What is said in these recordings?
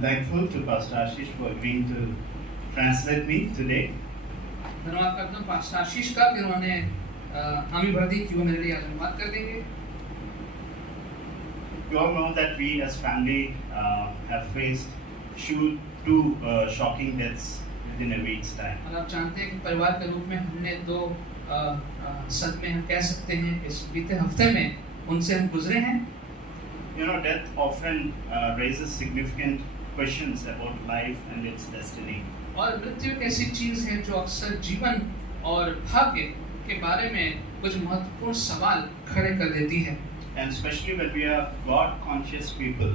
I'm thankful to Pastor Ashish for agreeing to translate me today. धन्यवाद करता हूँ pastor आशीष का कि उन्होंने हामी भर दी कि वो मेरे लिए आज अनुवाद कर देंगे। You all know that we as family have faced two shocking deaths within a week's time. और आप जानते हैं कि परिवार के रूप में हमने दो सदमे हम कह सकते हैं इस बीते हफ्ते में उनसे हम गुजरे हैं। You know, death often raises significant questions about life and its destiny. और मृत्यु एक ऐसी चीज है जो अक्सर जीवन और भाग्य के बारे में कुछ महत्वपूर्ण सवाल खड़े कर देती है। And especially when we are God-conscious people.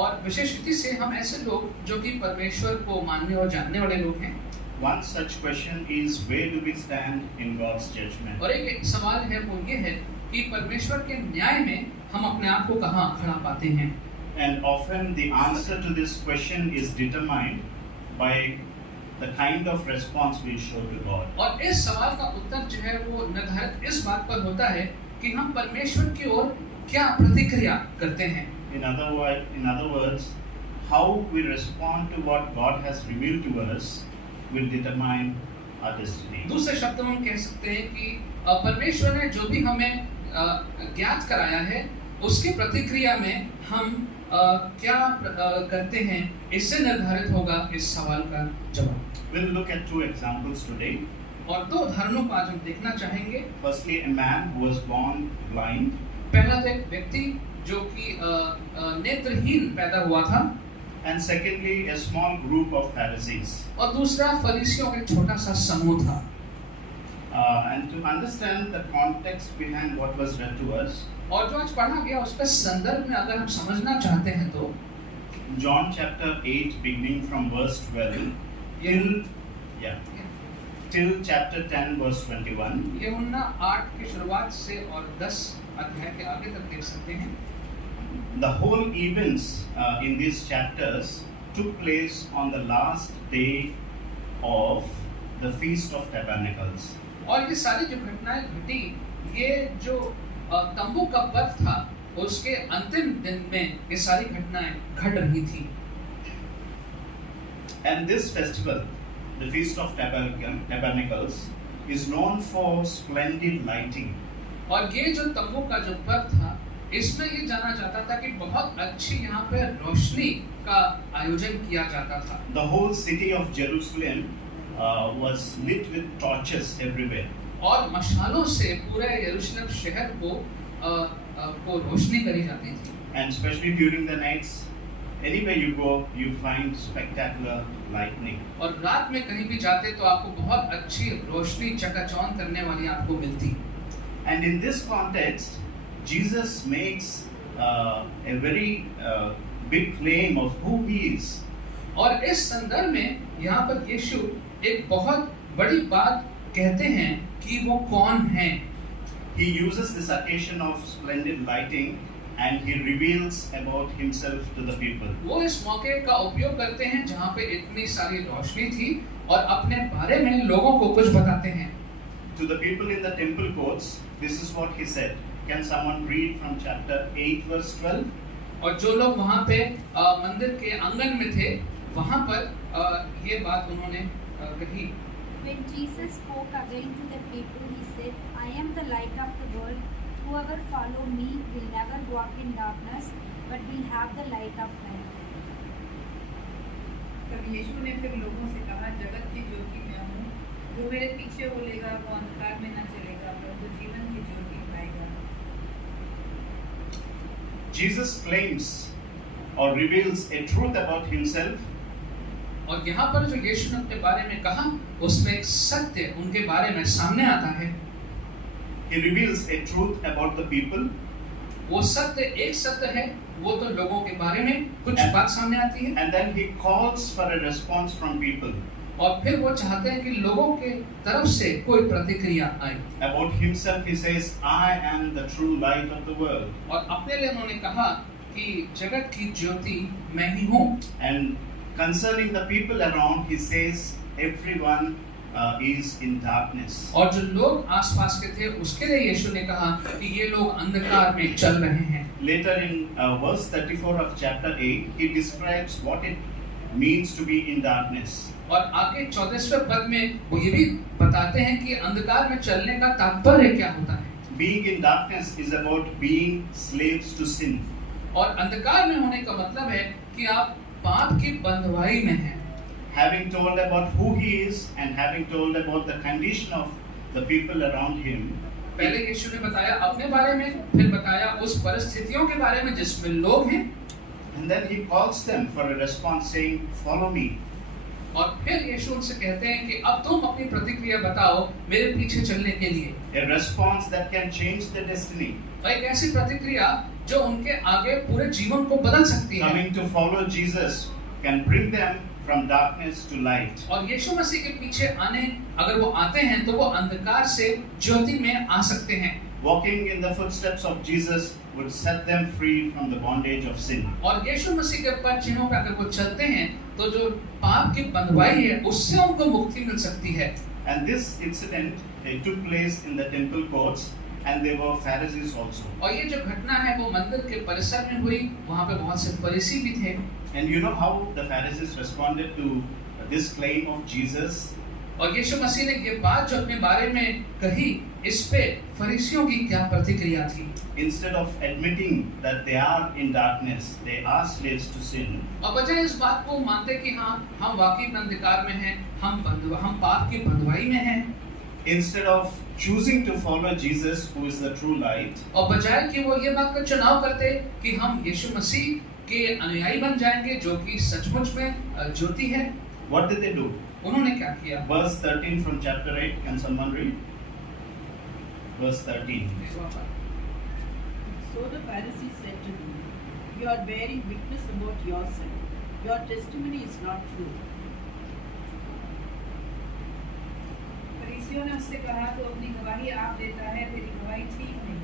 और विशेष रीति से हम ऐसे लोग जो कि परमेश्वर को मानने और जानने वाले लोग हैं। One such question is, where do we stand in God's judgment? और एक सवाल है वो ये है कि परमेश्वर के न्याय में हम अपने आप को कहाँ खड़ा पाते हैं। And often the answer to this question is determined by the kind of response we show to God. और इस सवाल का उत्तर जो है वो निर्धारित इस बात पर होता है कि हम परमेश्वर की ओर क्या प्रतिक्रिया करते हैं। In other words, how we respond to what God has revealed to us will determine our destiny. दूसरे शब्दों में हम कह सकते हैं कि परमेश्वर ने जो भी हमें ज्ञात कराया है उसकी प्रतिक्रिया में हम क्या करते हैं इससे निर्धारित होगा इस सवाल का जवाब। We'll look at two examples today. और दो उदाहरणों को आज हम देखना चाहेंगे। Firstly, a man who was born blind. पहला तो एक व्यक्ति जो कि नेत्रहीन पैदा हुआ था। And secondly, a small group of Pharisees. और दूसरा फरीसियों का एक छोटा सा समूह था। And to understand the context behind what was read to us, और जो आज पढ़ा गया उसका संदर्भ में अगर हम समझना चाहते हैं तो John chapter 8 beginning from verse 12 till chapter 10 verse 21. यूहन्ना 8 की शुरुआत से और 10 अध्याय के आगे तक देख सकते हैं। The whole events in these chapters took place on the last day of the Feast of Tabernacles. और ये सारी जो घटनाएं घटी ये जो तंबू का पर्व था उसके अंतिम दिन में ये सारी घटनाएं घट रही थी। And this festival, the Feast of Tabernacles, is known for splendid lighting. और ये जो तंबू का जो पर्व था इसमें ये जाना जाता था कि बहुत अच्छी यहाँ पे रोशनी का आयोजन किया जाता था। The whole city of Jerusalem was lit with torches everywhere. और मशालों से पूरे यरूशलेम शहर को रोशनी करी जाती थी। And especially during the nights, anywhere you go, you find spectacular lightning. और रात में कहीं भी जाते तो आपको बहुत अच्छी रोशनी चकाचौंध करने वाली आपको मिलती। And in this context, Jesus makes a very big claim of who he is. और इस संदर्भ में यहाँ पर यीशु एक बहुत बड़ी बात कहते हैं कि वो कौन हैं। He uses this occasion of splendid lighting and he reveals about himself to the people. वो इस मौके का उपयोग करते हैं जहाँ पे इतनी सारी रोशनी थी और अपने बारे में लोगों को कुछ बताते हैं। To the people in the temple courts, this is what he said. Can someone read from chapter 8 verse 12? और जो लोग वहाँ पे मंदिर के आंगन में थे वहाँ पर ये बात उन्होंने कही। When Jesus spoke again to the people, he said, I am the light of the world. Whoever follow me will never walk in darkness, but will have the light of life. तब यीशु ने फिर लोगों से कहा, जगत की ज्योति मैं हूँ, जो मेरे पीछे बोलेगा वो अंधकार में न चलेगा परंतु जीवन की ज्योति पाएगा। Jesus claims or reveals a truth about himself. और यहाँ पर जो यीशु ने अपने बारे में कहा उसमें एक सत्य उनके बारे में सामने आता है। He reveals a truth about the people. वो सत्य एक सत्य है वो तो लोगों के बारे में कुछ बात सामने आती है। And then he calls for a response from people. और फिर वो चाहते हैं कि लोगों के तरफ से कोई प्रतिक्रिया आए। About himself he says, I am the true light of the world. और अपने लिए उन्होंने कहा कि जगत की ज्योति मैं ही हूँ। And concerning the people around, he says, everyone is in darkness. और जो लोग आसपास के थे उसके लिए यीशु ने कहा कि ये लोग अंधकार में चल रहे हैं। Later in verse 34 of chapter 8, he describes what it means to be in darkness. और आगे 14वें पद में वो ये भी बताते हैं कि अंधकार में चलने का तात्पर्य क्या होता है। Being in darkness is about being slaves to sin. और अंधकार में होने का मतलब है कि आप पाप की बंधुआई में हैं। Having told about who he is and having told about the condition of the people around him, पहले यीशु ने बताया अपने बारे में, फिर बताया उस परिस्थितियों के बारे में जिसमें लोग हैं, and then he calls them for a response saying, "Follow me." और फिर यीशु उनसे कहते हैं कि अब तुम अपनी प्रतिक्रिया बताओ मेरे पीछे चलने के लिए। A response that can change their destiny. और एक ऐसी प्रतिक्रिया जो उनके आगे पूरे जीवन को बदल सकती है। Coming to follow Jesus can bring them from darkness to light. और यीशु मसीह के पीछे आने अगर वो आते हैं तो वो अंधकार से ज्योति में आ सकते हैं। Walking in the footsteps of Jesus would set them free from the bondage of sin. और यीशु मसीह के पद चिन्हों पे अगर वो चलते हैं तो जो पाप की बंधुआई है उससे उनको मुक्ति मिल सकती है। And this incident took place in the temple courts, and there were Pharisees also. और ये जो घटना है वो मंदिर के परिसर में हुई, वहाँ पे बहुत से फरीसी भी थे। And you know how the Pharisees responded to this claim of Jesus? और यीशु मसीह ने ये बात जो अपने बारे में कही, इस पे फरीसियों की क्या प्रतिक्रिया थी? Instead of admitting that they are in darkness, they are slaves to sin. और बजाय इस बात को मानते कि हाँ हम वाकई अंधकार में हैं, हम पाप की बंधुआई में हैं। Instead of choosing to follow Jesus, who is the true light, और बजाय कि वो ये बात का चुनाव करते कि हम यीशु मसीह के अनुयायी बन जाएंगे जो कि सचमुच में ज्योति है, what did they do? उन्होंने क्या किया? Verse 13 from chapter 8, can someone read? Verse 13. So the Pharisees said to him, "You are bearing witness about yourself. Your testimony is not true." फरीसियों ने उससे कहा, तो अपनी गवाही आप देता है, तेरी गवाही ठीक नहीं।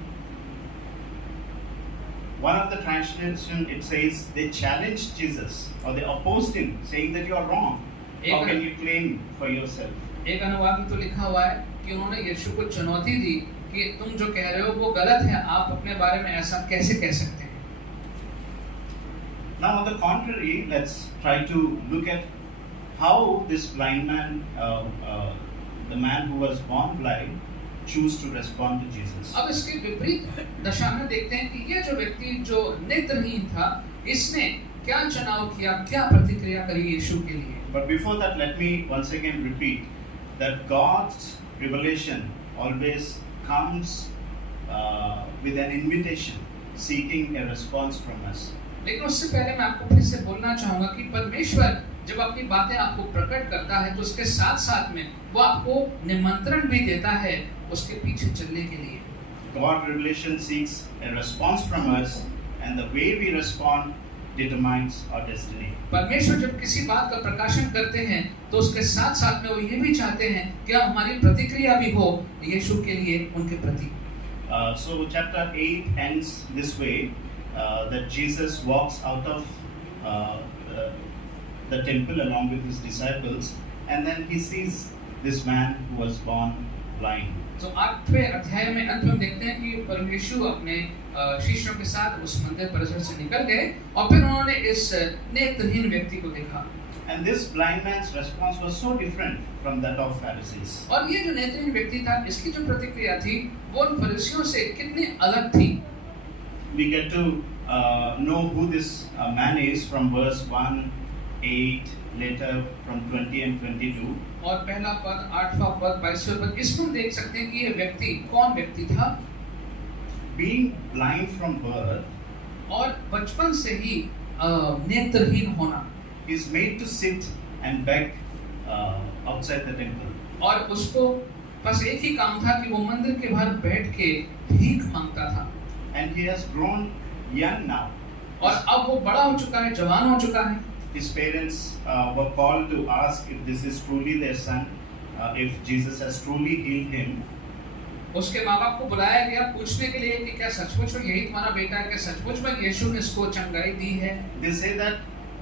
One of the translations, it says they challenged Jesus or they opposed him, saying that you are wrong. How can you claim for yourself? एक अनुवाद में तो लिखा हुआ है कि उन्होंने यीशु को चुनौती दी कि तुम जो कह रहे हो वो गलत है, आप अपने बारे में ऐसा कैसे कह सकते हैं? Now, on the contrary, let's try to look at how this blind man, the man who was born blind, choose to respond to Jesus. अब इसके विपरीत दशा में देखते हैं कि ये जो व्यक्ति जो नेत्रहीन था, इसने क्या चुनाव किया, क्या प्रतिक्रिया करी यीशु के लिए। But before that, let me once again repeat that God's revelation always comes with an invitation, seeking a response from us. लेकिन उससे पहले मैं आपको फिर से बोलना चाहूँगा कि परमेश्वर जब अपनी बातें आपको प्रकट करता है तो उसके साथ साथ में वो आपको निमंत्रण भी देता है उसके पीछे चलने के लिए। God's revelation seeks a response from us, and the way we respond determines our destiny. परमेश्वर जब किसी बात का प्रकाशन करते हैं तो उसके साथ साथ में वो ये भी चाहते हैं कि हमारी प्रतिक्रिया भी हो यीशु के लिए उनके प्रति। So chapter 8 ends this way, that Jesus walks out of the temple along with his disciples, and then he sees this man who was born blind. तो 8वें अध्याय में अंत में देखते हैं कि परमेश्वर अपने शिष्यों के साथ उस मंदिर परिसर से निकल गए और फिर उन्होंने इस नेत्रहीन व्यक्ति को देखा। And this blind man's response was so different from that of Pharisees. और ये जो नेत्रहीन व्यक्ति था, इसकी जो प्रतिक्रिया थी वो उन फरीसियों से कितनी अलग थी। We get to know who this man is from verse 1, 8, later from 20 and 22. और पहला पद, 8वां पद, 22वां पद, इसमें देख सकते हैं कि ये व्यक्ति कौन व्यक्ति था। Being blind from birth, और बचपन से ही नेत्रहीन होना, is made to sit and beg outside the temple. और उसको बस एक ही काम था कि वो मंदिर के बाहर बैठ के भीख मांगता था। And he has grown young now. और अब वो बड़ा हो चुका है, जवान हो चुका है। His parents were called to ask if this is truly their son, if Jesus has truly healed him. उसके माँ बाप को बुलाया गया पूछने के लिए कि क्या सचमुच में यही तुम्हारा बेटा है, क्या सचमुच में यीशु ने इसको चंगाई दी है। They say that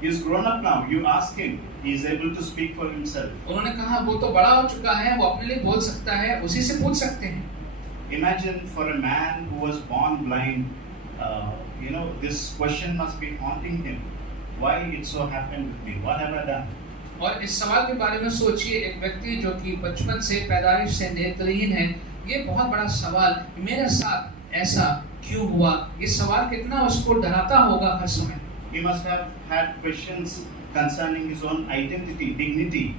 He's grown up now. You ask him. He is able to speak for himself. उन्होंने कहा वो तो बड़ा हो चुका है, वो अपने लिए बोल सकता है, उसी से पूछ सकते हैं। Imagine for a man who was born blind, this question must be haunting him. Why it so happened with me? What have I done? और इस सवाल के बारे में सोचिए, एक व्यक्ति जो कि बचपन से पैदाइश से नेत्रहीन है, ये बहुत बड़ा सवाल, मेरे साथ ऐसा क्यों हुआ? ये सवाल कितना उसको डराता होगा हर समय। He must have had questions concerning his own identity, dignity.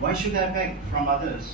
Why should I beg from others?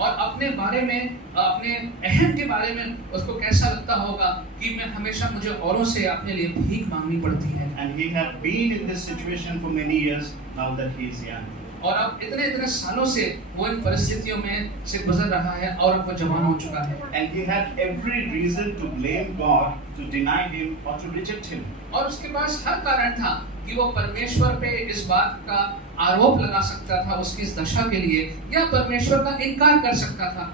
और अपने बारे में, अपने अहम के बारे में उसको कैसा लगता होगा कि मैं हमेशा मुझे औरों से अपने लिए भीख मांगनी पड़ती है। And he had been in this situation for many years now that he is young. और अब इतने सालों से वो इन परिस्थितियों में से गुजर रहा है और अब वो जवान हो चुका है। And he had every reason to blame God, to deny him or to reject him. और उसके पास हर कारण था कि वो परमेश्वर पे इस बात का आरोप लगा सकता था उसकी इस दशा के लिए, या परमेश्वर का इनकार कर सकता था।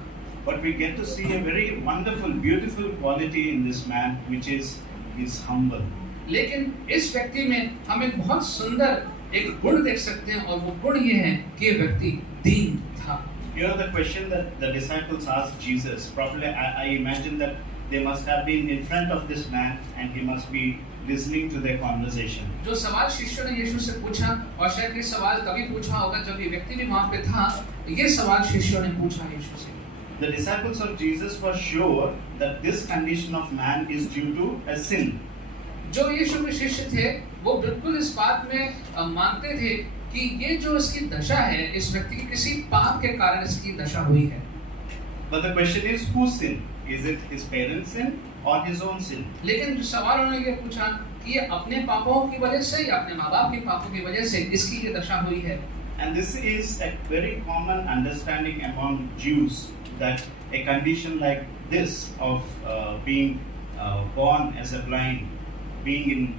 But we get to see a very wonderful, beautiful quality in this man, which is he's humble. लेकिन इस व्यक्ति में हम एक बहुत सुंदर एक गुण देख सकते हैं, और वो गुण ये है कि ये व्यक्ति दीन था। You know the question that the disciples asked Jesus, probably I imagine that they must have been in front of this man and he must be listening to their conversation. जो सवाल शिष्यों ने यीशु से पूछा, और शायद ये सवाल तभी पूछा होगा जब ये व्यक्ति भी वहाँ पे था, ये सवाल शिष्यों ने पूछा यीशु से। The disciples of Jesus were sure that this condition of man is due to a sin. जो यीशु के शिष्य थे वो बिल्कुल इस बात में मानते थे कि ये जो इसकी दशा है, इस व्यक्ति की किसी पाप के कारण इसकी दशा हुई है। But the question is, whose sin? Is it his parents' sin or his own sin? लेकिन जो सवाल उन्होंने ये पूछा कि ये अपने पापों की वजह से या अपने माँ बाप के पापों की वजह से इसकी ये दशा हुई है। And this is a very common understanding among Jews, that a condition like this of being born as a blind, being in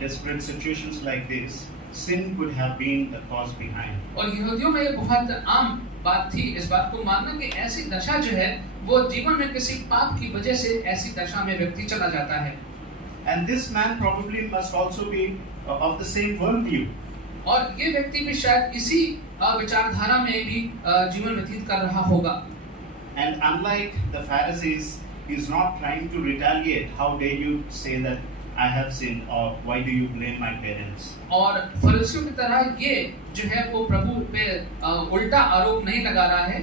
desperate situations like this, sin could have been the cause behind. और यहूदियों में ये बहुत आम बात थी इस बात को मानना कि ऐसी दशा जो है वो जीवन में किसी पाप की वजह से ऐसी दशा में व्यक्ति चला जाता है। And this man probably must also be of the same worldview. और ये व्यक्ति भी शायद इसी विचारधारा में भी जीवन व्यतीत कर रहा होगा। And unlike the Pharisees, he is not trying to retaliate. How dare you say that I have sinned, or why do you blame my parents? और फरीसियों की तरह ये जो है वो प्रभु पे उल्टा आरोप नहीं लगा रहा है।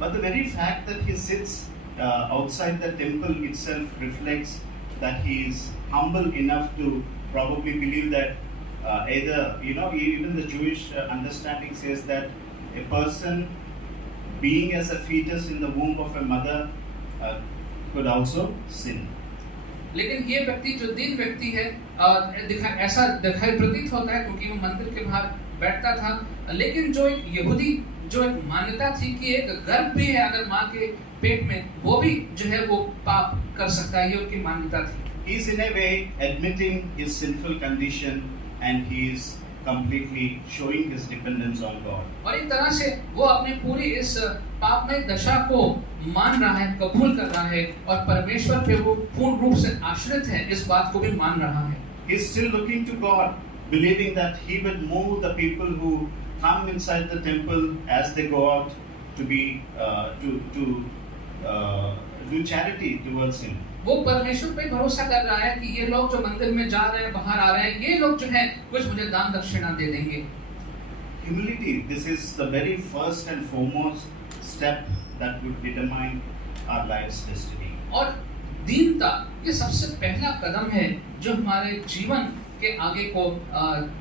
But the very fact that he sits outside the temple itself reflects that he is humble enough to probably believe that even the Jewish understanding says that a person being as a fetus in the womb of a mother could also sin. लेकिन ये व्यक्ति जो दीन व्यक्ति है ऐसा दिखाई प्रतीत होता है क्योंकि वो मंदिर के बाहर बैठता था, लेकिन जो एक यहूदी जो एक मान्यता थी कि एक गर्भ भी है अगर माँ के पेट में, वो भी जो है वो पाप कर सकता है, ये उनकी मान्यता थी। He is in a way admitting his sinful condition and he is completely showing his dependence on God. और एक तरह से वो अपने पूरी इस पापमय दशा को मान रहा है, कबूल कर रहा है, और परमेश्वर पे वो पूर्ण रूप से आश्रित है, इस बात को भी मान रहा है। He is still looking to God, believing that he will move the people who come inside the temple as they go out to be do charity towards him. वो परमेश्वर पे भरोसा कर रहा है कि ये लोग जो मंदिर में जा रहे हैं, बाहर आ रहे हैं, ये लोग जो है कुछ मुझे दान दक्षिणा दे देंगे। Humility, this is the very first and foremost step that would determine our life's destiny. और दीनता ये सबसे पहला कदम है जो हमारे जीवन के आगे को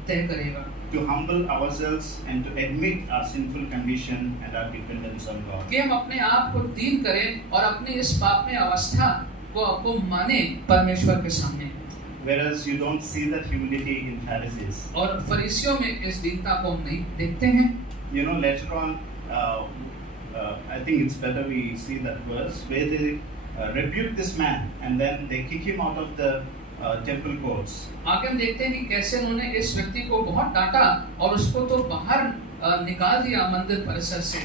तय करेगा। To humble ourselves and to admit our sinful condition and our dependence on God. कि हम अपने आप को दीन करें और अपनी इस पापमय अवस्था को माने परमेश्वर के सामने। Whereas you don't see that humility in Pharisees. और फरीसियों में इस दीनता को हम नहीं देखते हैं। Later on, I think it's better we see that verse where they rebuke this man and then they kick him out of the temple courts. आगे हम देखते हैं कि कैसे उन्होंने इस व्यक्ति को बहुत डांटा और उसको तो बाहर निकाल दिया मंदिर परिसर से।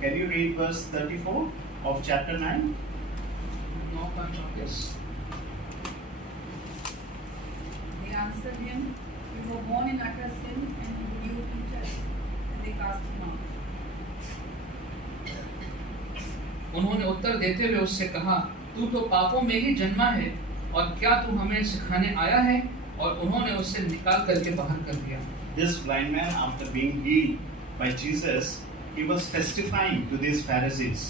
Can you read verse 34 of chapter 9? Yes. They answered him, "We were born in utter sin, and would you teach us?" And they cast him out. उन्होंने उत्तर देते हुए उससे कहा, तू तो पापों में ही जन्मा है और क्या तू हमें सिखाने आया है? और उन्होंने उसे निकाल करके बाहर कर दिया। This blind man, after being healed by Jesus, he was testifying to these Pharisees.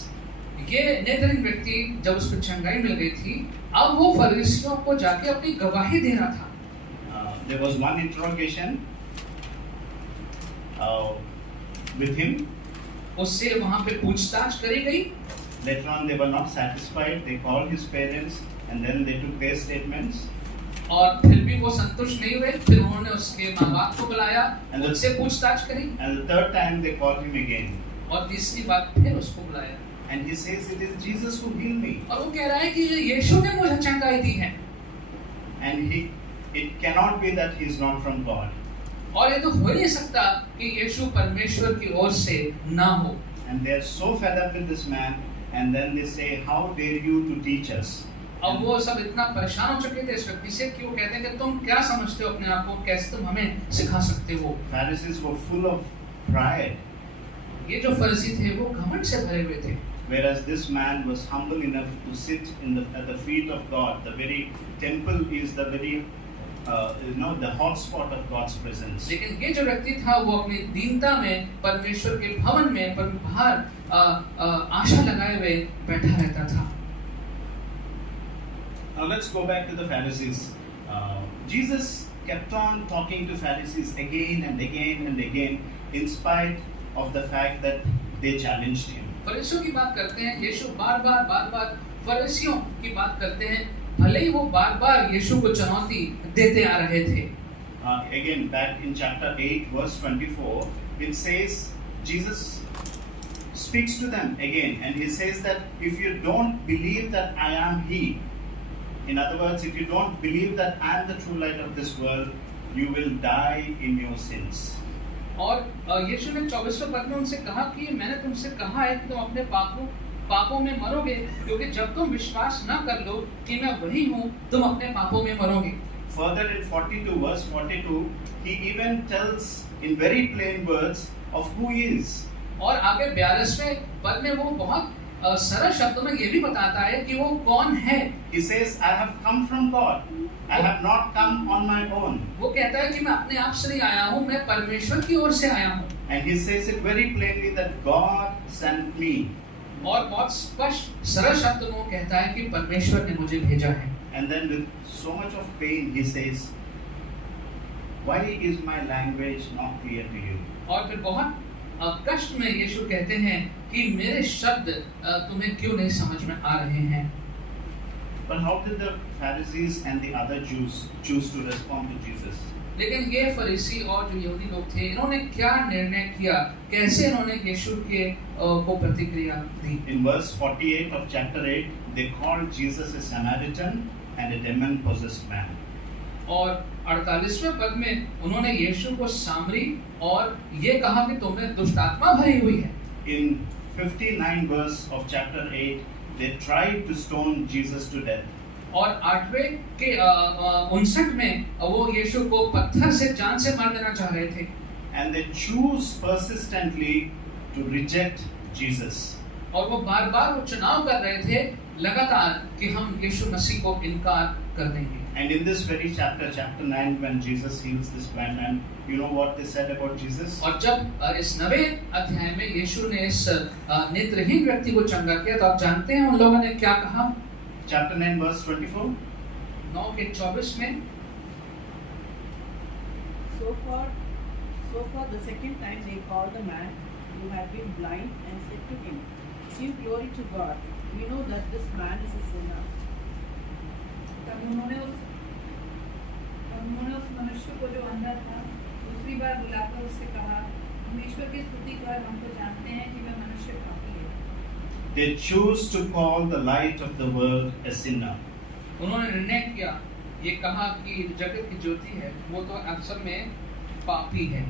ये नेत्रहीन व्यक्ति जब उसको चंगाई मिल गई थी, अब वो फरीसियों को जाके अपनी गवाही दे रहा था। There was one interrogation with him. उससे वहां पे पूछताछ करी गई। Later on, they were not satisfied. They called his parents, and then they took their statements. और फिर भी वो संतुष्ट नहीं हुए, फिर उन्होंने उसके माँ बाप को बुलाया, उससे पूछताछ करी। And the third time, they called him again. और तीसरी बार फिर उसको बुलाया। And he says, "It is Jesus who healed me." और वो कह रहा है कि ये यीशु ने मुझे चंगाई दी है। And it cannot be that he is not from God. और ये तो हो नहीं सकता कि यीशु परमेश्वर की ओर से ना हो। And they are so fed up with this man, and then they say, "How dare you to teach us?" अब वो सब इतना परेशान हो चुके थे इस व्यक्ति से कि वो कहते हैं कि तुम क्या समझते हो अपने आप को, कैसे तुम हमें सिखा सकते हो? Pharisees were full of pride, ये जो फरीसी थे वो घमंड से भरे हुए थे, whereas this man was humble enough to sit at the feet of God. The very temple is the very the hotspot of God's presence. लेकिन ये जो व्यक्ति था वो अपनी दीनता में परमेश्वर के भवन में बाहर आशा लगाए हुए बैठा रहता था। Now let's go back to the Pharisees. Jesus kept on talking to Pharisees again and again and again, in spite of the fact that they challenged him. फरीसियों की बात करते हैं, यीशु बार-बार फरीसियों की बात करते हैं, भले ही वो बार-बार यीशु को चुनौती देते आ रहे थे। Again, back in chapter 8, verse 24, it says Jesus speaks to them again, and he says that if you don't believe that I am He, in other words, if you don't believe that I am the true light of this world, you will die in your sins. और यीशु ने 24वें पद में उनसे कहा कि मैंने तुमसे कहा है कि तुम अपने पापों में मरोगे, क्योंकि जब तुम विश्वास न कर लो कि मैं वही हूँ, तुम अपने पापों में मरोगे। Further in 42, verse 42, he even tells in very plain words of who he is. और आगे 42वें पद में वो बहुत सरल शब्दों में ये भी बताता है कि वो कौन है। He says, I have come from God. I have not come on my own. वो कहता है कि मैं अपने आप से नहीं आया हूँ, मैं परमेश्वर की ओर से आया हूँ। And he says it very plainly that God sent me. और बहुत स्पष्ट सरल शब्दों में वो कहता है कि परमेश्वर ने मुझे भेजा है। And then with so much of pain he says, why is my language not clear to you? और फिर बहुत कष्ट में यीशु कहते हैं कि मेरे शब्द तुम्हें क्यों नहीं समझ में आ रहे हैं। But how did the Pharisees and the other Jews choose to respond to Jesus? लेकिन ये फरीसी और जो यहूदी लोग थे, इन्होंने क्या निर्णय किया, कैसे इन्होंने यीशु के को प्रतिक्रिया दी? In verse 48 of chapter 8, they called Jesus a Samaritan and a demon-possessed man. और 48वें पद में उन्होंने यीशु को सामरी और ये कहा कि तुम्हें दुष्ट आत्मा भरी हुई है। In 59 verse of chapter 8, they tried to stone Jesus to death. और 8वें के 59 में वो यीशु को पत्थर से जान से मार देना चाह रहे थे। And they choose persistently to reject Jesus. और वो बार-बार वो चुनाव कर रहे थे लगातार कि हम यीशु मसीह को इनकार कर देंगे। And in this very chapter, chapter 9, when Jesus heals this blind man, you know what they said about Jesus? और जब इस 9वें अध्याय में यीशु ने इस नेत्रहीन व्यक्ति को चंगा किया, तो आप जानते हैं उन लोगों ने क्या कहा? Chapter 9, verse 24. 9 के 24 में So far the second time they called the man who had been blind and said to him, "Give glory to God. We know that this man is a sinner." तब उन्होंने उस मनुष्य को जो अंधा था दूसरी बार बुलाकर उससे कहा, हम ईश्वर की स्तुति कर, हम तो जानते हैं कि वह मनुष्य पापी है। They choose to call the light of the world a sinner. उन्होंने निर्णय किया, ये कहा कि जगत की ज्योति है वो तो असल में पापी है।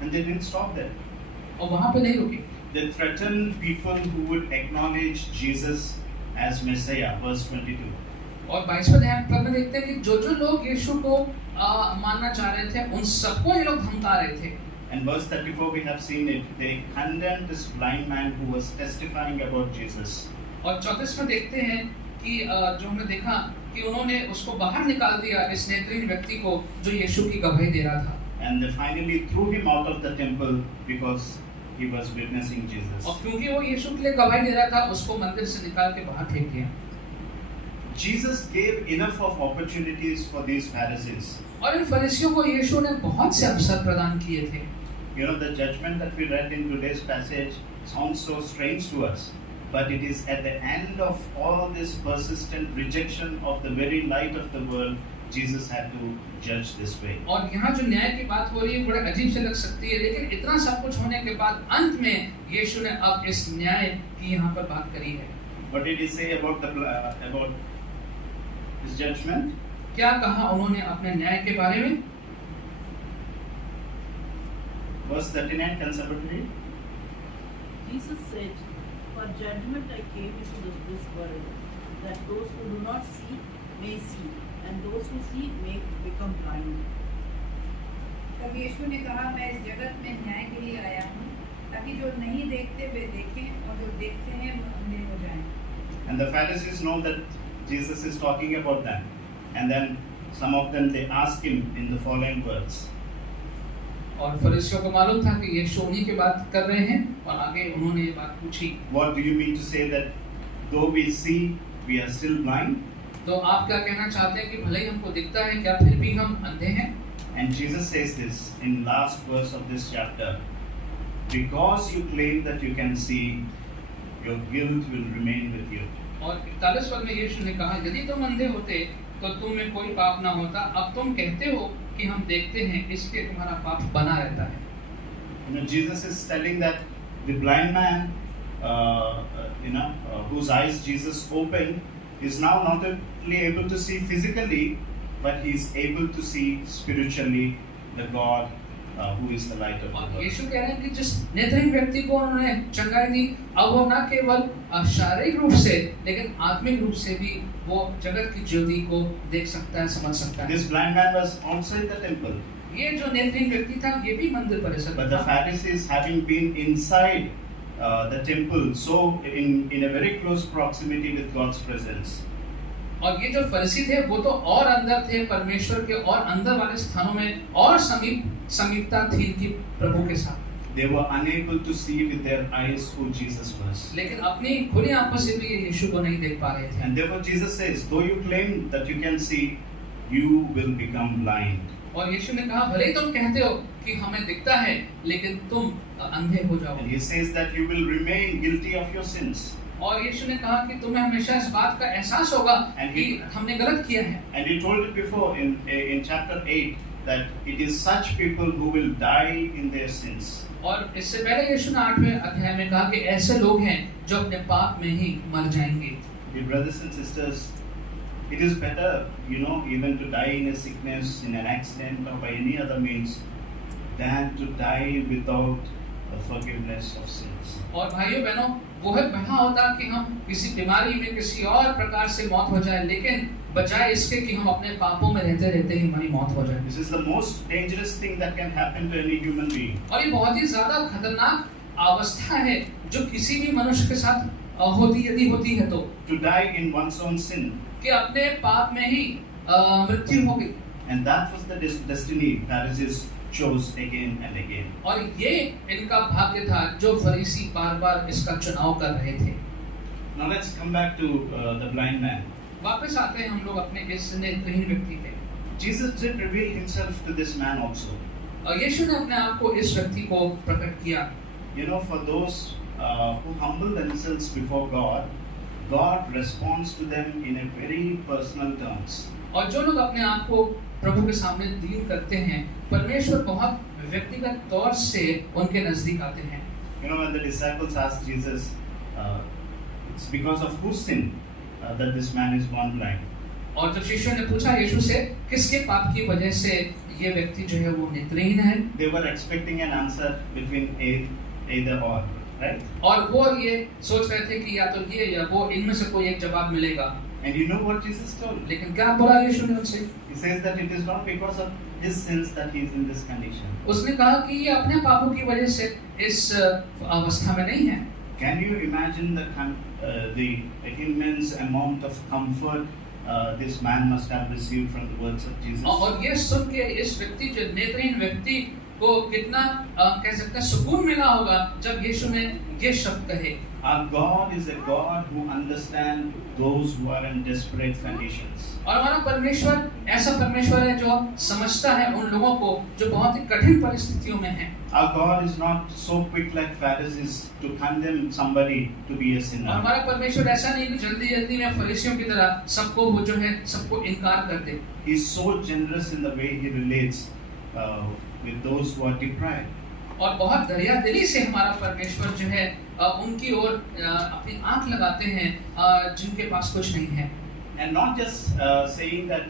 And they didn't stop there. और वहाँ पे नहीं रुके। They threatened people who would acknowledge Jesus as Messiah, verse 22. और 22वें पद में देखते हैं कि जो लोग यीशु को मानना चाह रहे थे उन सबको ये लोग धमका रहे थे। And verse 34 we have seen it. They condemned this blind man who was testifying about Jesus. और 34 में देखते हैं कि जो हमने देखा कि उन्होंने उसको बाहर निकाल दिया, इस नेत्रहीन व्यक्ति को जो यीशु की गवाही दे रहा था। And they finally threw him out of the temple because he was witnessing Jesus. और क्योंकि वो यीशु के लिए गवाही दे रहा था, उसको मंदिर से निकाल के बाहर फेंक दिया। Jesus gave enough of opportunities for these Pharisees. और इन फरीसियों को यीशु ने बहुत से अवसर प्रदान किए थे। You know, the judgment that we read in today's passage sounds so strange to us, but it is at the end of all this persistent rejection of the very light of the world, Jesus had to judge this way. और यहाँ जो न्याय की बात हो रही है बड़ा अजीब से लग सकती है, लेकिन इतना सब कुछ होने के बाद अंत में यीशु ने अब इस न्याय की यहाँ पर बात करी है। What did he say about his judgment? क्या कहा उन्होंने अपने न्याय के बारे में? Verse 39, can somebody read? Jesus said, "For judgment I came into this world, that those who do not see may see, and those who see may become blind." तब यीशु ने कहा, मैं इस जगत में न्याय के लिए आया हूँ, ताकि जो नहीं देखते वे देखें और जो देखते हैं वो अंधे हो जाएं। And the Pharisees know that Jesus is talking about them. And then some of them, they ask him in the following words. और फरीसियों को मालूम था कि यीशु उन्हीं की बात कर रहे हैं और आगे उन्होंने ये बात पूछी। What do you mean to say that though we see, we are still blind? तो आप क्या कहना चाहते हैं कि भले ही हमको दिखता है, क्या फिर भी हम अंधे हैं? And Jesus says this in last verse of this chapter. Because you claim that you can see, your guilt will remain with you. और 41 पद में यीशु ने कहा, यदि तुम अंधे होते तो तुम में कोई पाप ना होता। अब तुम कहते हो कि हम देखते हैं, इसलिए तुम्हारा पाप बना रहता है। You know, Jesus is telling that the blind man, whose eyes Jesus opened, is now not only able to see physically, but he is able to see spiritually the God who is the light of the और world. यीशु कह रहे हैं कि जिस नेत्रहीन व्यक्ति को उन्होंने चंगाई दी, अब वो न केवल शारीरिक रूप से लेकिन आत्मिक रूप से भी वो जगत की ज्योति को देख सकता है, समझ सकता है। This blind man was outside the temple, ये जो नेत्रहीन व्यक्ति था, ये भी मंदिर परिसर but में the था। Pharisees, having been inside the temple, so in a very close proximity with God's presence, और ये जो फरीसी थे वो तो और अंदर थे, परमेश्वर के और अंदर वाले स्थानों में और समीपता थी कि प्रभु के साथ। they were unable to see with their eyes who Jesus was. लेकिन अपनी खुली आंखों से भी ये यीशु को नहीं देख पा रहे थे। And therefore Jesus says, though you claim that you can see, you will become blind. और यीशु ने कहा, भले ही तुम कहते हो कि हमें दिखता है, लेकिन तुम अंधे हो And जाओगे। he says that you will remain guilty of your sins. और यीशु ने कहा कि तुम्हें हमेशा इस बात का एहसास होगा कि हमने गलत किया है। And he told it before in chapter 8 that it is such people who will die in their sins. और इससे पहले यीशु ने 8वें अध्याय में कहा कि ऐसे लोग हैं जो अपने पाप में ही मर जाएंगे। Dear brothers and sisters, it is better, even to die in a sickness, in an accident, or by any other means, than to die without the forgiveness of sins. और भाइयों बहनों, वो है बेहतर होता कि हम किसी बीमारी में किसी और प्रकार से मौत हो जाए, लेकिन बजाय इसके कि हम अपने पापों में रहते रहते ही हमारी मौत हो जाए। This is the most dangerous thing that can happen to any human being. और ये बहुत ही ज्यादा खतरनाक अवस्था है जो किसी भी मनुष्य के साथ यदि होती है तो, To die in one's own sin. कि अपने पाप में ही मृत्यु हो गई। And that was the destiny Pharisees chose again and again. और ये इनका भाग्य था जो फरीसी बार-बार इसका चुनाव कर रहे थे। Now let's come back to the blind man. वापस आते हैं हम लोग अपने इस नेत्रहीन व्यक्ति पे। Jesus did reveal himself to this man also. और यीशु ने अपने आप को इस व्यक्ति को प्रकट किया। For those who humble themselves before God, God responds to them in a very personal terms. और जो लोग अपने आप को प्रभु के सामने दीन करते हैं, परमेश्वर बहुत व्यक्तिगत तौर से उनके नजदीक आते हैं। When the disciples asked Jesus, it's because of whose sin that this man is born blind. और जब शिष्यों ने पूछा यीशु से किसके पाप की वजह से ये व्यक्ति जो है वो नेत्रहीन है, They were expecting an answer between either or, right? और वो ये सोच रहे थे कि या तो ये या वो, इनमें से कोई एक जवाब मिलेगा। And you know what Jesus told? लेकिन क्या बोला यीशु ने उनसे? He says that it is not because of his sins that he is in this condition. उसने कहा कि ये अपने पापों की वजह से इस अवस्था में नहीं है। Can you imagine the immense amount of comfort this man must have received from the words of Jesus? और ये सुन के इस व्यक्ति जो नेत्रहीन व्यक्ति को कितना कह सकते हैं सुकून मिला होगा जब यीशु ने ये शब्द कहे। Our God is a God who understands those who are in desperate conditions. और हमारा परमेश्वर ऐसा परमेश्वर है जो समझता है उन लोगों को जो बहुत ही कठिन परिस्थितियों में हैं। Our God is not so quick like Pharisees to condemn somebody to be a और sinner. हमारा परमेश्वर ऐसा नहीं कि जल्दी-जल्दी में फरीसियों की तरह सबको वो जो है सबको इनकार कर दे। He is so generous in the way he relates with those who are deprived. और बहुत दरिया दिली से हमारा परमेश्वर जो है उनकी ओर अपनी आंख लगाते हैं जिनके पास कुछ नहीं है। And not just saying that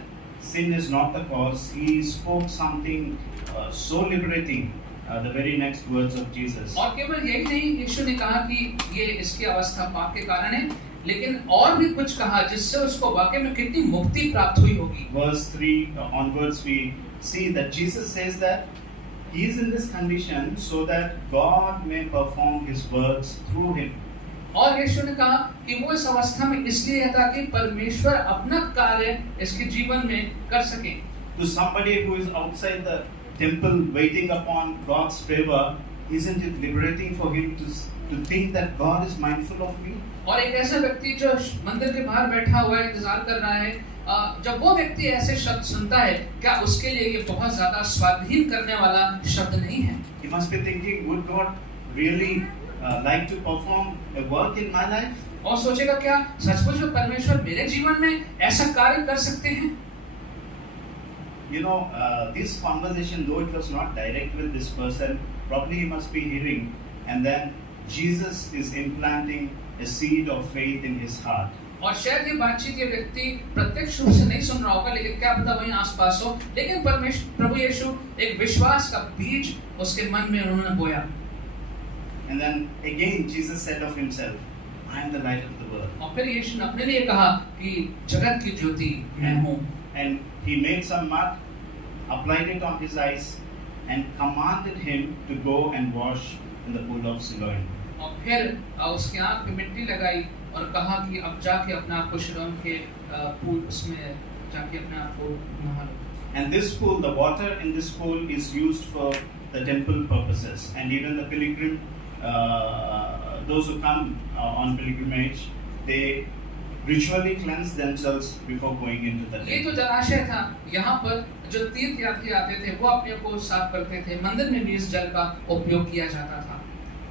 sin is not the cause, he spoke something so liberating, the very next words of Jesus. और केवल यही नहीं यीशु ने कहा कि ये इसकी अवस्था पाप के कारण है, लेकिन और भी कुछ कहा जिससे उसको वाकई में कितनी मुक्ति प्राप्त हुई होगी। Verse 3 onwards we see that Jesus says that he is in this condition so that God may perform his works through him. और यीशु ने कहा कि वो इस अवस्था में इसलिए है ताकि परमेश्वर अपना कार्य इसके जीवन में कर सके। To somebody who is outside the temple waiting upon God's favor, isn't it liberating for him to think that God is mindful of me? और एक ऐसा व्यक्ति जो मंदिर के बाहर बैठा हुआ है इंतजार कर रहा है, जब वो व्यक्ति ऐसे शब्द सुनता है क्या उसके लिए ये बहुत ज्यादा स्वाधीन करने वाला शब्द नहीं है? He must be thinking, would God really like to perform a work in my life? और सोचेगा क्या सचमुच में परमेश्वर मेरे जीवन में ऐसा कार्य कर सकते हैं? You know, this conversation, though it was not direct with this person, probably he must be hearing, and then Jesus is implanting a seed of faith in his heart. और शायद ये बातचीत ये व्यक्ति प्रत्यक्ष रूप से नहीं सुन रहा होगा, लेकिन क्या पता वहीं आसपास हो, लेकिन प्रभु यीशु एक विश्वास का बीज उसके मन में उन्होंने बोया। And then again Jesus said of himself, I am the light of the world. और फिर यीशु ने अपने लिए कहा कि जगत की ज्योति मैं हूँ। And he made some mud, applied it on his eyes, and commanded him to go and wash in the pool of Siloam. और फिर उसके आँख पे मिट्टी लगाई और कहा कि अब जाके अपने आप को शिलोम के पूल उसमें जाके अपने आप को नहा लो। And this pool, the water in this pool is used for the temple purposes, and even the pilgrim, those who come on pilgrimage, they ritually cleanse themselves before going into the ये temple. जो जलाशय था यहाँ पर जो तीर्थ यात्री आते थे वो अपने को साफ करते थे, मंदिर में भी इस जल का उपयोग किया जाता था।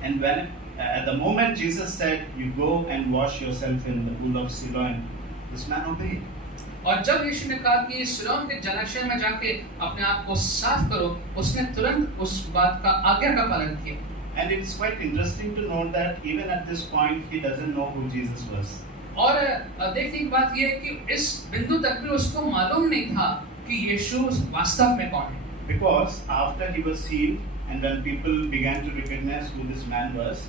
And when at the moment Jesus said, "You go and wash yourself in the pool of Siloam," this man obeyed. और जब यीशु ने कहा कि सिलोम के जलाशय में जाके अपने आप को साफ करो, उसने तुरंत उस बात का आज्ञा का पालन किया। And it's quite interesting to note that even at this point he doesn't know who Jesus was. और देखने की बात यह है कि इस बिंदु तक भी उसको मालूम नहीं था कि यीशु वास्तव में कौन है। Because after he was healed and when people began to recognize who this man was,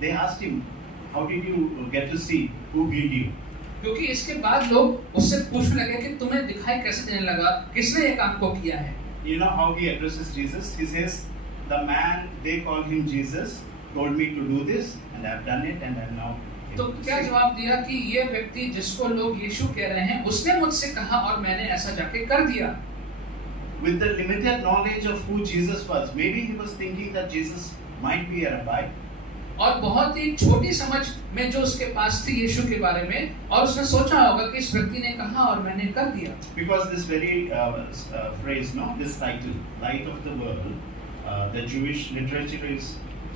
they asked him, "How did you get to see who healed you?" क्योंकि इसके बाद लोग उससे पूछने लगे कि तुम्हें दिखाई कैसे देने लगा, किसने ये काम को किया है? You know how he addresses Jesus? He says, "The man, they call him Jesus, told me to do this, and I've done it, and I'm now." तो क्या जवाब दिया कि ये व्यक्ति जिसको लोग यीशु कह रहे हैं उसने मुझसे कहा और मैंने ऐसा जाके कर दिया। With the limited knowledge of who Jesus was, maybe he was thinking that Jesus might be a rabbi. और बहुत ही छोटी समझ में जो उसके पास थी यीशु के बारे में, और उसने सोचा होगा कि इस व्यक्ति ने कहा और मैंने कर दिया। Because this very phrase, no, this title, "Light of the World," the Jewish literature is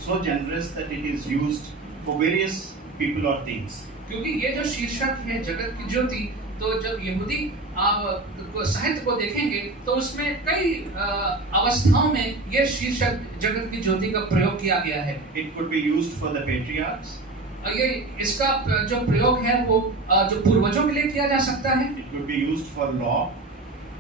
so generous that it is used for various people or things. क्योंकि ये जो शीर्षक है जगत की ज्योति, तो जब यहूदी साहित्य को देखेंगे तो उसमें कई अवस्थाओं में ये शीर्षक जगत की ज्योति का प्रयोग किया गया है। It could be used for the patriarchs. और ये इसका जो प्रयोग है वो जो पूर्वजों के लिए किया जा सकता है, It could be used for law.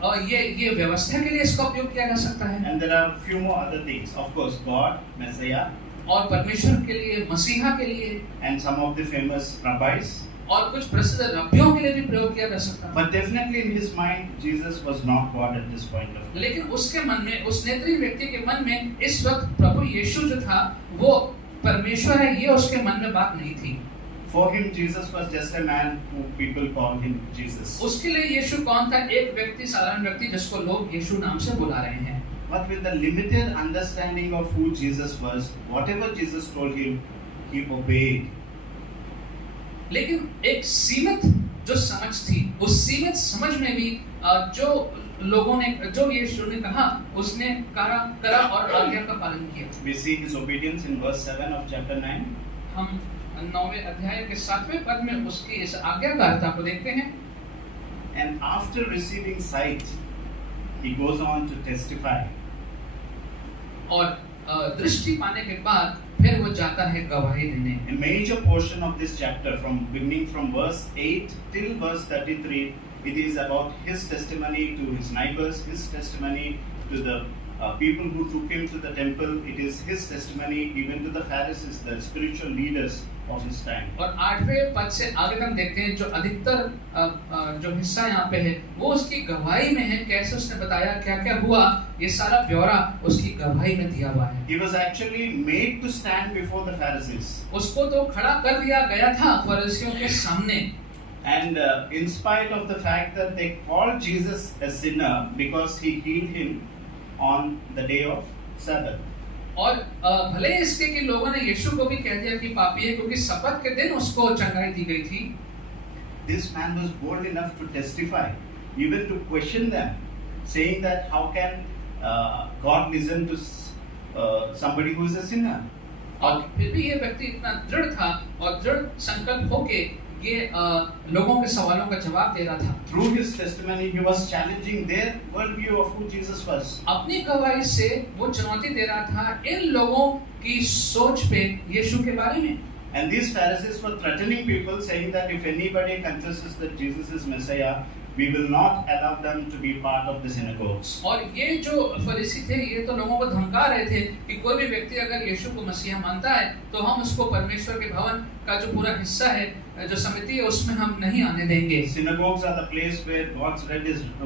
और ये व्यवस्था के लिए इसका उपयोग किया जा सकता है, And there are a few more other things. Of course, God, Messiah, और परमेश्वर के लिए, मसीहा के लिए, and some of the famous rabbis. और कुछ प्रसिद्ध रब्बियों के लिए भी प्रयोग किया जा सकता था। But definitely in his mind, Jesus was not God at this point of time. लेकिन उसके मन में, उस नेत्रीहीन व्यक्ति के मन में इस वक्त प्रभु यीशु जो था वो परमेश्वर है, ये उसके मन में बात नहीं थी। For him, Jesus was just a man who people call him Jesus. उसके लिए यीशु कौन था? एक व्यक्ति, साधारण व्यक्ति जिसको लोग यीशु नाम से बुला रहे हैं। But with the limited understanding of who Jesus was, whatever Jesus told him, he obeyed. लेकिन एक सीमित जो समझ थी, उस सीमित समझ में भी जो लोगों ने, जो यीशु ने कहा, उसने करा और आज्ञा का पालन किया। We see his obedience in verse 7 of chapter 9. हम 9वें अध्याय के 7वें पद में उसकी इस आज्ञाकारिता को देखते हैं। And after receiving sight, he goes on to testify. और दृष्टि पाने के बाद फिर वो जाता है गवाही देने। A major portion of this chapter, beginning from verse 8 till verse 33, it is about his testimony to his neighbors, his testimony to the people who took him to the temple. It is his testimony even to the Pharisees, the spiritual leaders of his time. और 8वें पद से आगे हम देखते हैं जो अधिकतर जो हिस्सा यहाँ पे है वो उसकी गवाही में है। कैसे उसने बताया, क्या क्या हुआ, ये सारा ब्यौरा उसकी गवाही में दिया हुआ है। He was actually made to stand before the Pharisees. उसको तो खड़ा कर दिया गया था फरीसियों के सामने। And in spite of the fact that they called Jesus a sinner because he healed him on the day of Sabbath. और भले इसके कि लोगों ने यीशु को भी कह दिया कि पापी है क्योंकि सब्बत के दिन उसको चंगाई दी गई थी। This man was bold enough to testify, even to question them, saying that how can God listen to somebody who is a sinner? और फिर भी ये व्यक्ति इतना दृढ़ था और दृढ़ संकल्प होके ये लोगों के सवालों का जवाब दे रहा था। Through his testimony, he was challenging their worldview of who Jesus was. अपनी गवाही से वो चुनौती दे रहा था इन लोगों की सोच पे यीशु के बारे में। And these Pharisees were threatening people, saying that if anybody confesses that Jesus is Messiah, we will not allow them to be part of the synagogues. और ये जो फरीसी थे ये तो लोगों को धमका रहे थे कि कोई भी व्यक्ति अगर यीशु को मसीहा मानता है तो हम उसको परमेश्वर के भवन का जो पूरा हिस्सा है, जो समिति है, उसमें हम नहीं आने देंगे। Synagogues are the place where God's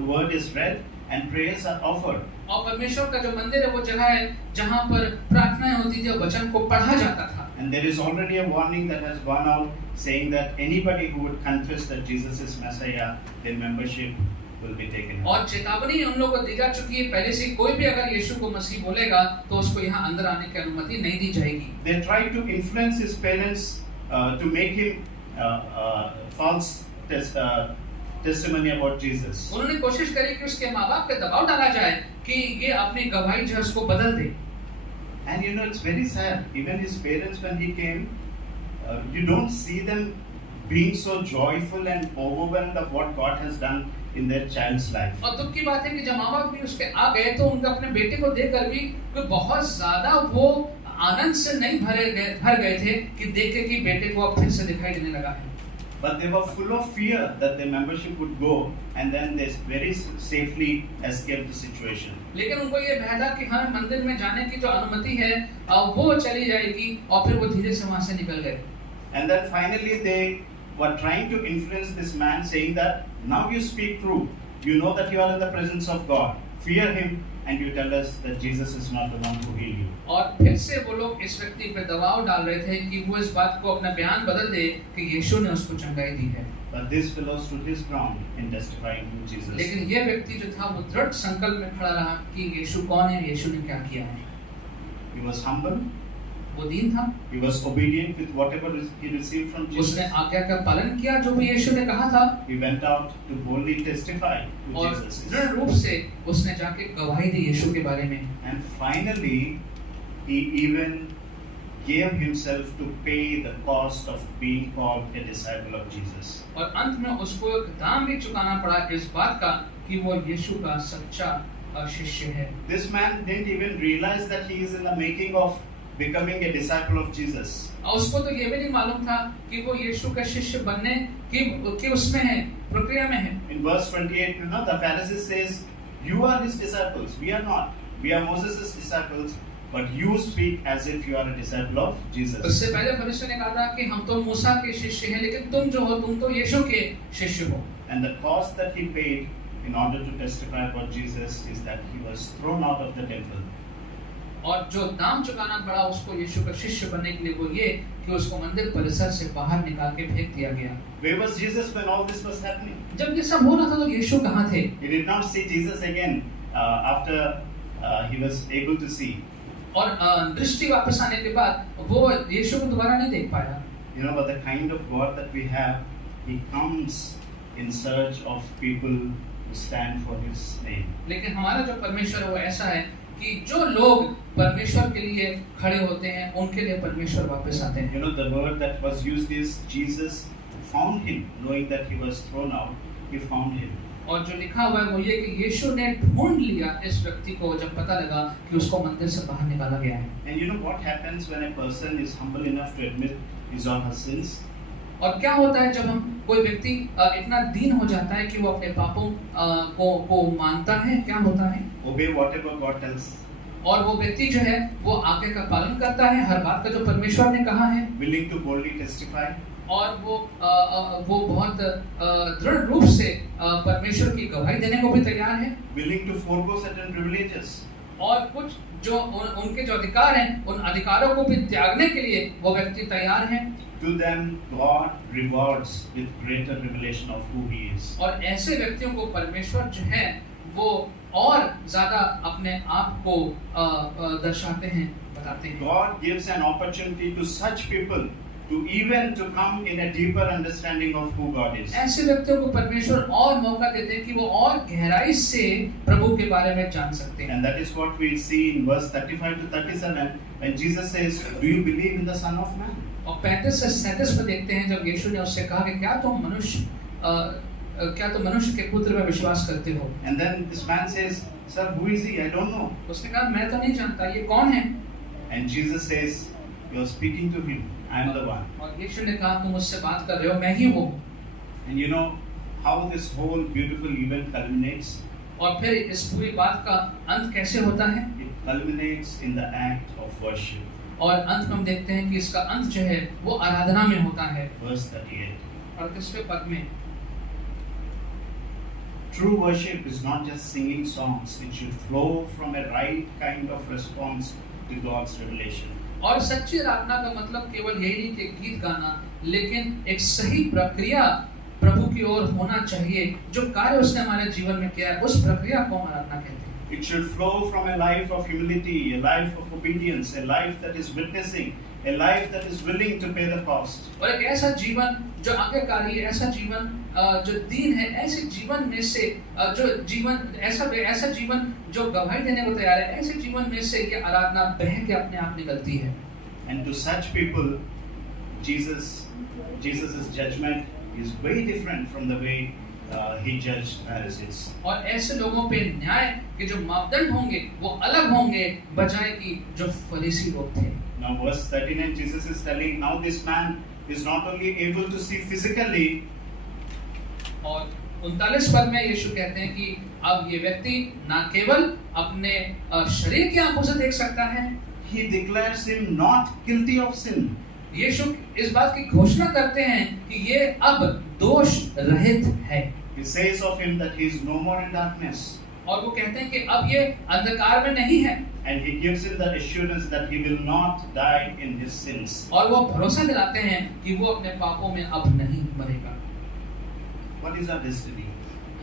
word is read and prayers are offered. और परमेश्वर का जो मंदिर है वो जगह है जहाँ पर प्रार्थनाएं होती थी और वचन को पढ़ा जाता था। And there is already a warning that has gone out saying that anybody who would confess that Jesus is Messiah, their membership will be taken away. और चेतावनी उन लोगों को दी जा चुकी है पहले से, कोई भी अगर यीशु को मसीह बोलेगा तो उसको यहाँ अंदर आने की अनुमति नहीं दी जाएगी। They tried to influence his parents to make him false testimony about Jesus. उन्होंने कोशिश करी कि उसके माँ-बाप पे दबाव डाला जाए कि ये अपनी गवाही जो है उसको बदल दे। And you know, it's very sad. Even his parents, when he came, you don't see them being so joyful and overwhelmed of what God has done in their child's life. और दुख की बात है कि जब माँ-बाप भी उसके आ गए तो उनका अपने बेटे को देखकर भी कोई बहुत ज़्यादा वो आनंद से नहीं भर गए थे कि देखे कि बेटे को अब फिर से दिखाई देने लगा है। But they were full of fear that their membership would go, and then they very safely escaped the situation. लेकिन उनको ये भय था कि हमें मंदिर में जाने की जो अनुमति है वो चली जाएगी, और फिर वो धीरे से वहाँ से निकल गए। And then finally they were trying to influence this man, saying that now you speak true. You know that you are in the presence of God. Fear him, and you tell us that Jesus is not the one who healed you. और फिर से वो लोग इस व्यक्ति पे दबाव डाल रहे थे कि वो इस बात को अपना बयान बदल दे कि यीशु ने उसको चंगाई दी है। But this fellow stood his ground in testifying to Jesus. लेकिन ये व्यक्ति जो था वो दृढ़ संकल्प में खड़ा रहा कि यीशु कौन है, यीशु ने क्या किया है। He was humble. वो दीन था। He was obedient with whatever he received from Jesus. उसने आज्ञा का पालन किया जो भी यीशु ने कहा था। He went out to boldly testify to और Jesus. दृढ़ रूप से उसने जाके गवाही दी यीशु के बारे में। And finally, he even gave himself to pay the cost of being called a disciple of Jesus. और अंत में उसको एक दाम भी चुकाना पड़ा इस बात का कि वो यीशु का सच्चा शिष्य है। This man didn't even realize that he is in the making of becoming a disciple of Jesus. और उसको तो ये भी नहीं मालूम था कि वो यीशु का शिष्य बनने की उसमें है, प्रक्रिया में है। In verse 28, the Pharisees says, "You are his disciples. We are not. We are Moses' disciples. but you speak as if you are a disciple of Jesus. उससे पहले परमेश्वर ने कहा था कि हम तो मूसा के शिष्य हैं, लेकिन तुम जो हो तुम तो यीशु के शिष्य हो। And the cost that he paid in order to testify about Jesus is that he was thrown out of the temple. और जो दाम चुकाना पड़ा उसको यीशु का शिष्य बनने के लिए वो ये कि उसको मंदिर परिसर से बाहर निकाल के फेंक दिया गया। Where was Jesus when all this was happening? जब ये सब हो रहा था तो यीशु कहाँ थे? He did not see Jesus again after he was able to see. और दृष्टि वापस आने के बाद वो यीशु को दोबारा नहीं देख पाया। You know, but the kind of God that we have, he comes in search of people who stand for his name. लेकिन हमारा जो परमेश्वर है वो ऐसा है कि जो लोग परमेश्वर के लिए खड़े होते हैं उनके लिए परमेश्वर वापस आते हैं। You know, the word that was used is Jesus found him, knowing that he was thrown out, he found him. और जो लिखा हुआ है वो ये कि यीशु ने ढूंढ लिया इस व्यक्ति को जब पता लगा कि उसको मंदिर से बाहर निकाला गया है। And you know what happens when a person is humble enough to admit his or her sins? और क्या होता है जब हम कोई व्यक्ति इतना दीन हो जाता है कि वो अपने पापों को मानता है, क्या होता है? Obey whatever God tells. और वो व्यक्ति जो है वो आज्ञा का पालन करता है, हर बात का जो परमेश्वर ने कहा है, Willing to boldly testify. और वो बहुत दृढ़ रूप से परमेश्वर की गवाही देने को भी तैयार है। Willing to forego certain privileges. और कुछ जो उनके जो अधिकार हैं उन अधिकारों को भी त्यागने के लिए वो व्यक्ति तैयार है। To them, God rewards with greater revelation of who he is. और ऐसे व्यक्तियों को परमेश्वर जो है वो और ज्यादा अपने आप को दर्शाते हैं, बताते हैं। God gives an opportunity to such people to even to come in a deeper understanding of who God is. ऐसे व्यक्तियों को परमेश्वर और मौका देते हैं कि वो और गहराई से प्रभु के बारे में जान सकते हैं। And that is what we see in verse 35 to 37 when Jesus says, "Do you believe in the Son of Man?" और 35 से 37 में देखते हैं जब यीशु ने उससे कहा कि क्या तुम मनुष्य के पुत्र में विश्वास करते हो? And then this man says, "Sir, who is he? I don't know." उसने कहा मैं तो नहीं जानता, ये कौन है? And Jesus says, "You are speaking to him. I am the one." और यीशु ने कहा तुम मुझसे बात कर रहे हो, मैं ही हूँ। And you know how this whole beautiful event culminates? और फिर इस पूरी बात का अंत कैसे होता है? It culminates in the act of worship. और अंत में हम देखते हैं कि इसका अंत जो है वो आराधना में होता है। Verse 38. 38वें पद में True worship is not just singing songs. It should flow from a right kind of response to God's revelation. और सच्ची आराधना का मतलब केवल यही नहीं कि गीत गाना, लेकिन एक सही प्रक्रिया प्रभु की ओर होना चाहिए। जो कार्य उसने हमारे जीवन में किया है उस प्रक्रिया को हम आराधना कहते हैं। It should flow from a life of humility, a life of obedience, a life that is witnessing, a life that is willing to pay the cost. और एक ऐसा जीवन जो आज्ञाकारी है, ऐसा जीवन जो दीन है, ऐसे जीवन में से जो जीवन ऐसा जीवन जो गवाही देने को तैयार है, ऐसे जीवन में से ये आराधना बह के अपने आप निकलती है। And to such people, Jesus' judgment is very different from the way he judged Pharisees. और ऐसे लोगों पे न्याय के जो मापदंड होंगे वो अलग होंगे बजाय कि जो फरीसी लोग थे। Now verse 39, Jesus is telling, now this man is not only able to see physically, और 39 पद में यीशु कहते हैं कि अब ये व्यक्ति ना केवल अपने शरीर की आंखों से देख सकता है, he declares him not guilty of sin. यीशु इस बात की घोषणा करते हैं कि ये अब दोष रहित है। He says of him that he is no more in darkness. और वो कहते हैं कि अब ये अंधकार में नहीं है। And he gives him the assurance that he will not die in his sins. और वो भरोसा दिलाते हैं कि वो अपने पापों में अब नहीं मरेगा। What is our destiny?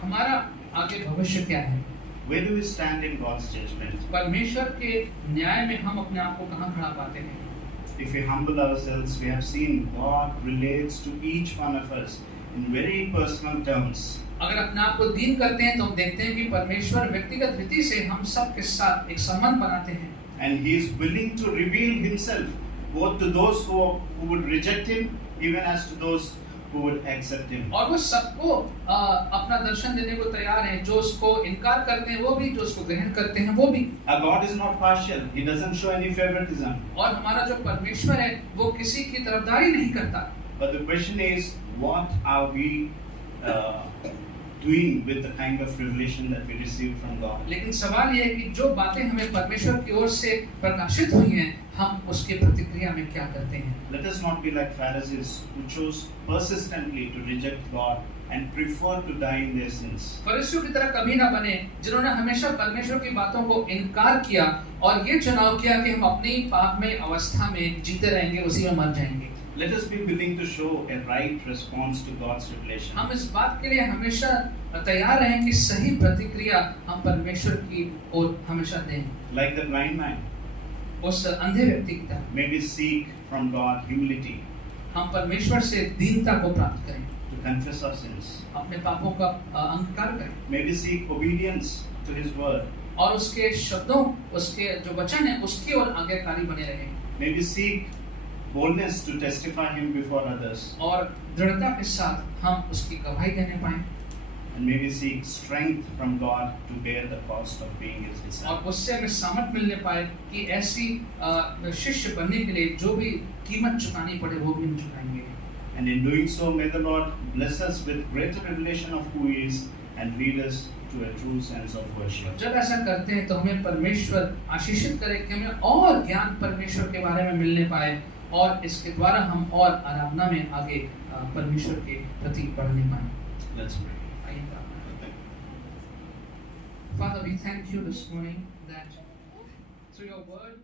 हमारा आगे भविष्य क्या है? Where do we stand in God's judgment? परमेश्वर के न्याय में हम अपने आप को कहाँ खड़ा पाते हैं? If we humble ourselves, we have seen God relates to each one of us in very personal terms. अगर अपने आप को दीन करते हैं तो हम देखते हैं कि परमेश्वर व्यक्तिगत रीति से हम सब के साथ एक संबंध बनाते हैं। And he is willing to reveal himself both to those who would reject him, even as to those who would accept him. और वो सबको अपना दर्शन देने को तैयार हैं, जो उसको इनकार करते हैं वो भी, जो उसको ग्रहण करते हैं वो भी। Our God is not partial. He doesn't show any favoritism. और हमारा जो परमेश्वर है वो किसी की तरफदारी नहीं करता। But the question is, what are we doing with the kind of revelation that we received from God. लेकिन सवाल ये है कि जो बातें हमें परमेश्वर की ओर से प्रकाशित हुई हैं, हम उसके प्रतिक्रिया में क्या करते हैं? Let us not be like Pharisees who chose persistently to reject God and prefer to die in their sins. फरीसियों की तरह कभी ना बने जिन्होंने हमेशा परमेश्वर की बातों को इनकार किया और ये चुनाव किया कि हम अपनी पापमय अवस्था में जीते रहेंगे, उसी में मर जाएंगे। Let us be willing to show a right response to God's revelation. हम इस बात के लिए हमेशा तैयार रहें कि सही प्रतिक्रिया हम परमेश्वर की ओर हमेशा दें। Like the blind man, उस अंधे व्यक्ति की तरह may we seek from God humility हम परमेश्वर से दीनता को प्राप्त करें, to confess our sins. अपने पापों का अंगीकार करें May we seek obedience to His word. और उसके शब्दों, उसके जो वचन है उसकी ओर आज्ञाकारी बने रहें। May we seek boldness to testify Him before others. और दृढ़ता के साथ हम उसकी गवाही देने पाएं And may we seek strength from God to bear the cost of being His disciple. और उससे हमें सामर्थ मिलने पाए कि ऐसी शिष्य बनने के लिए जो भी कीमत चुकानी पड़े वो भी हम चुकाएंगे। And in doing so, may the Lord bless us with greater revelation of who He is and lead us to a true sense of worship. जब ऐसा करते हैं तो हमें परमेश्वर आशीषित करे कि हमें और ज्ञान परमेश्वर के बारे में मिलने पाए और इसके द्वारा हम और आराधना में आगे परमेश्वर के प्रति बढ़ने पाए। Let's pray. आइए प्रार्थना करें। Father, we thank you this morning that through your word